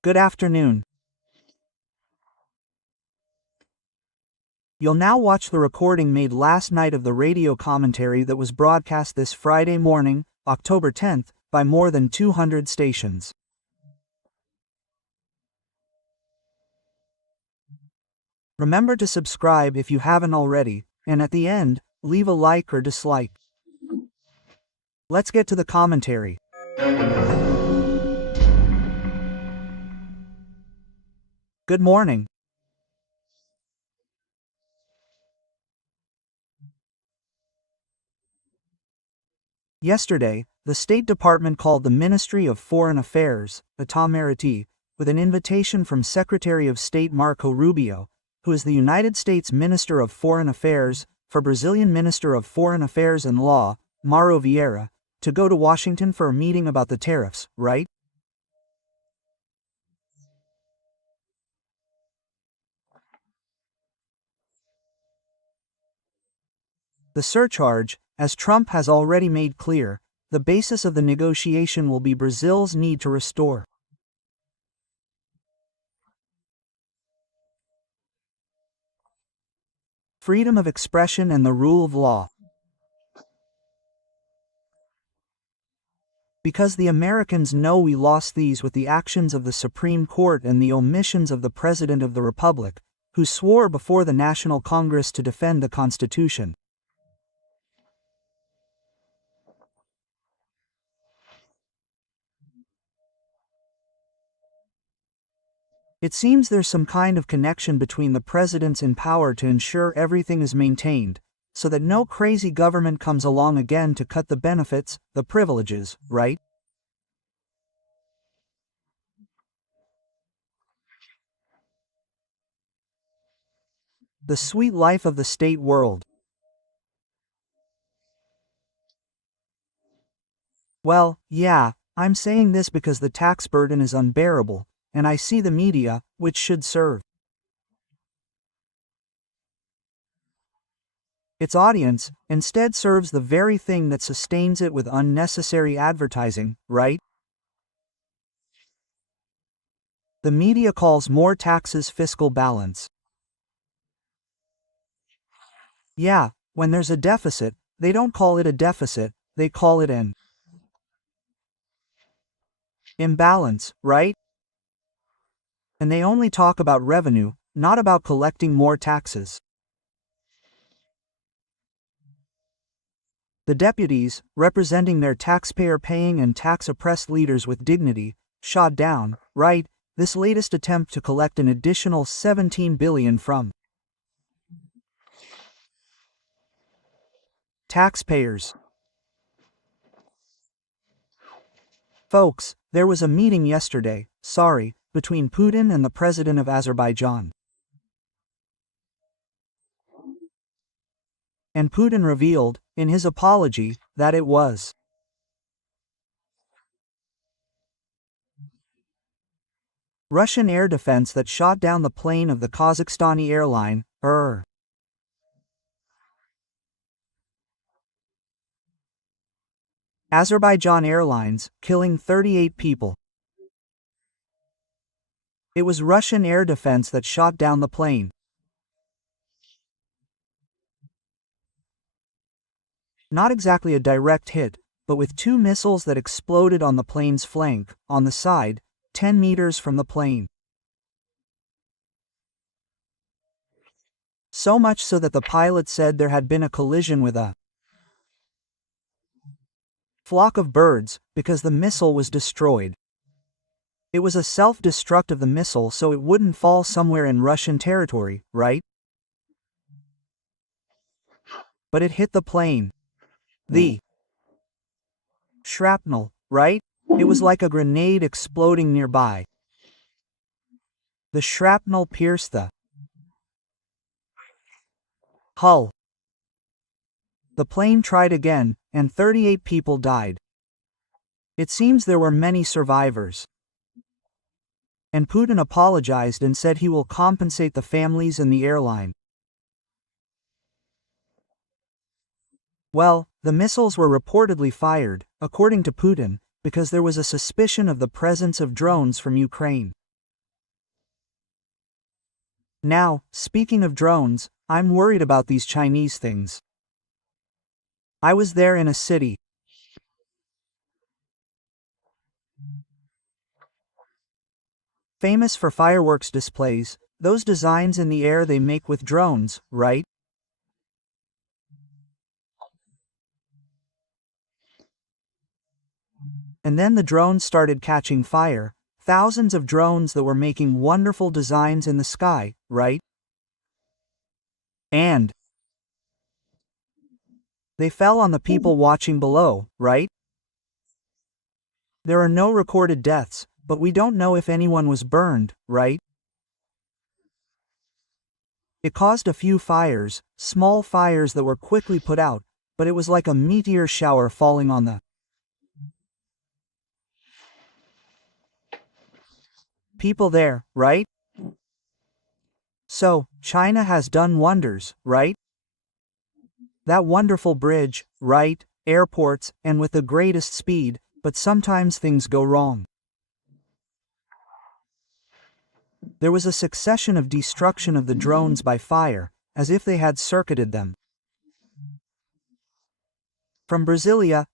Good afternoon. You'll now watch the recording made last night of the radio commentary that was broadcast this Friday morning, October 10th, by more than 200 stations. Remember to subscribe if you haven't already, and at the end, leave a like or dislike. Let's get to the commentary. Good morning. Yesterday, the State Department called the Ministry of Foreign Affairs, ESTÁ, with an invitation from Secretary of State Marco Rubio, who is the United States Minister of Foreign Affairs, for Brazilian Minister of Foreign Affairs and Law, Mauro Vieira, to go to Washington for a meeting about the tariffs, right? The surcharge, as Trump has already made clear, the basis of the negotiation will be Brazil's need to restore freedom of expression and the rule of law. Because the Americans know we lost these with the actions of the Supreme Court and the omissions of the President of the Republic, who swore before the National Congress to defend the Constitution. It seems there's some kind of connection between the presidents in power to ensure everything is maintained, so that no crazy government comes along again to cut the benefits, the privileges, right? The sweet life of the state world. Well, yeah, I'm saying this because the tax burden is unbearable, and I see the media, which should serve its audience, instead serves the very thing that sustains it with unnecessary advertising, right? The media calls more taxes fiscal balance. Yeah, when there's a deficit, they don't call it a deficit, they call it an imbalance, right? And they only talk about revenue, not about collecting more taxes. The deputies, representing their taxpayer-paying and tax-oppressed leaders with dignity, shot down, right, this latest attempt to collect an additional $17 billion from taxpayers. Folks, there was a meeting yesterday, between Putin and the president of Azerbaijan. And Putin revealed, in his apology, that it was Russian air defense that shot down the plane of the Kazakhstani airline, Azerbaijan Airlines, killing 38 people. It was Russian air defense that shot down the plane. Not exactly a direct hit, but with two missiles that exploded on the plane's flank, on the side, 10 meters from the plane. So much so that the pilot said there had been a collision with a flock of birds, because the missile was destroyed. It was a self-destruct of the missile so it wouldn't fall somewhere in Russian territory, right? But it hit the plane. The shrapnel, right? It was like a grenade exploding nearby. The shrapnel pierced the hull. The plane tried again, and 38 people died. It seems there were many survivors. And Putin apologized and said he will compensate the families and the airline. Well, the missiles were reportedly fired, according to Putin, because there was a suspicion of the presence of drones from Ukraine. Now, speaking of drones, I'm worried about these Chinese things. I was there in a city, famous for fireworks displays, those designs in the air they make with drones, right? And then the drones started catching fire, thousands of drones that were making wonderful designs in the sky, right? And they fell on the people watching below, right? There are no recorded deaths, but we don't know if anyone was burned, right? It caused a few fires, small fires that were quickly put out, but it was like a meteor shower falling on the people there, right? So, China has done wonders, right? That wonderful bridge, right? Airports, and with the greatest speed, but sometimes things go wrong. There was a succession of destruction of the drones by fire, as if they had circuited them. From Brasilia,